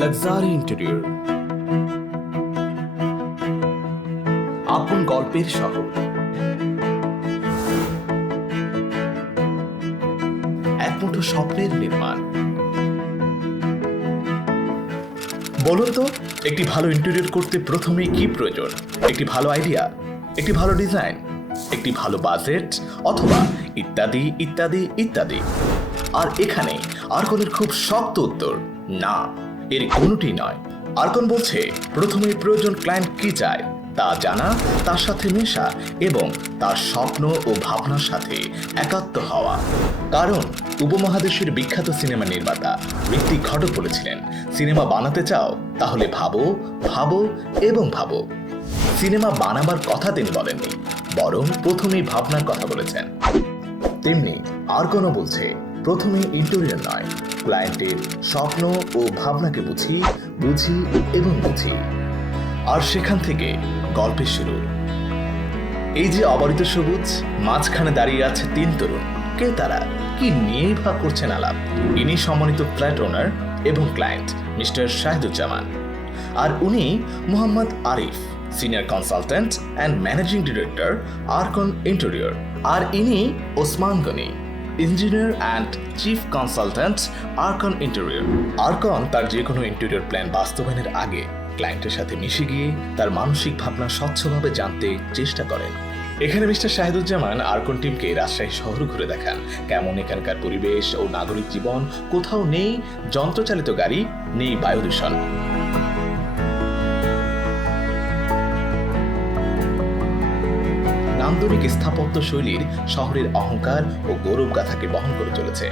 Luxury interior, আপন গল্পের শহর, এক মুঠো স্বপ্নের নির্মাণ। বলুন তো, একটি ভালো ইন্টেরিয়র করতে প্রথমেই কি প্রয়োজন? একটি ভালো আইডিয়া, একটি ভালো ডিজাইন, একটি ভালো বাজেট, অথবা ইত্যাদি ইত্যাদি ইত্যাদি। আর এখানে আরকনের খুব শক্ত উত্তর, না, এর কোনোটি নয়। আরকন বলছে প্রথমেই প্রয়োজন ক্লায়েন্ট কি চায় তা জানা, তার সাথে মেশা এবং তার স্বপ্ন ও ভাবনার সাথে একাত্ম হওয়া। কারণ উপমহাদেশের বিখ্যাত সিনেমা নির্মাতা ঋত্বিক ঘটক বলেছিলেন, সিনেমা বানাতে চাও তাহলে ভাবো, ভাবো এবং ভাবো। সিনেমা বানাবার কথা তিনি বলেননি, বরং প্রথমেই ভাবনার কথা বলেছেন। তেমনি আরকনও বলছে প্রথমে ইন্টেরিয়র নয়, ক্লায়েন্টের স্বপ্ন ও ভাবনাকে বুঝি এবং বুঝি, আর সেখান থেকে গল্পের শুরু। এই যে অবারিত সবুজ, মাঝখানে দাঁড়িয়ে আছে 3 তরুণ। কে তারা? কি নিয়েই ভাগ করছেন আলাপ? ইনি সম্মানিত ফ্ল্যাট ওনার এবং ক্লায়েন্ট মিস্টার শাহিদুজ্জামান, আর উনি Mohammad Arif, senior consultant and managing director, Arcon Interior. আর ইনি Osman Gani, engineer and chief consultant, Arcon Interior. Arcon তার যে কোনো ইন্টেরিয়র প্ল্যান বাস্তবায়নের আগে ক্লায়েন্টের সাথে মিশে গিয়ে তার মানসিক ভাবনা স্বচ্ছভাবে জানতে চেষ্টা করেন। এখানে মিস্টার শাহিদুজ্জামান আরকন টিমকে রাজশাহী শহর ঘুরে দেখান, কেমন এখানকার পরিবেশ ও নাগরিক জীবন। কোথাও নেই যন্ত্রচালিত গাড়ি, নেই বায়ু দূষণ। নান্দনিক স্থাপত্য শৈলীর শহরের অহংকার ও গৌরব গাথাকে বহন করে চলেছে।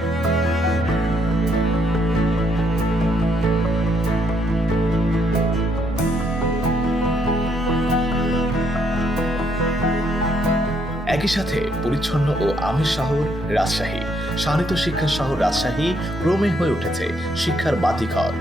একই সাথে পরিচ্ছন্ন ও আমের শহর রাজশাহী, শানিত শিক্ষার শহর রাজশাহী ক্রমে হয়ে উঠেছে শিক্ষার বাতিঘর।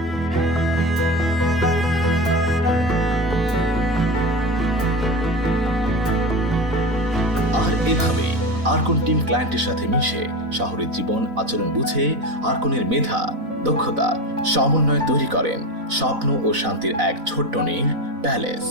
আর এভাবে আরকন টিম ক্লায়েন্টের সাথে মিশে শহরের জীবন আচরণ বুঝে আরকনের মেধা, দক্ষতা, সমন্বয় তৈরি করেন স্বপ্ন ও শান্তির এক ছোট্ট নীড় প্যালেস।